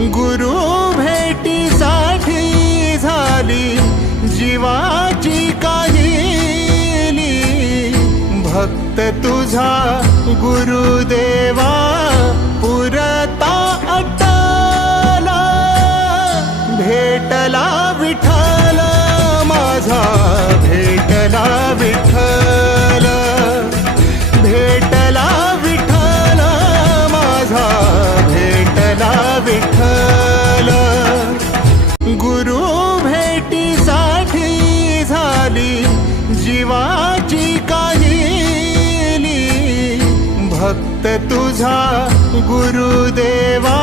गुरु भेटीसाठी झाली जीवाची काहिली। भक्त तुझा गुरुदेवा पुरता अटला। भेटला विठ्ठल माझा, भेटला विठ्ठल, भेटला विठ्ठल माझा, भेटला विठ्ठल। गुरु भेटीसाठी झाली जीवाची काहिली। भक्त तुझा गुरुदेवा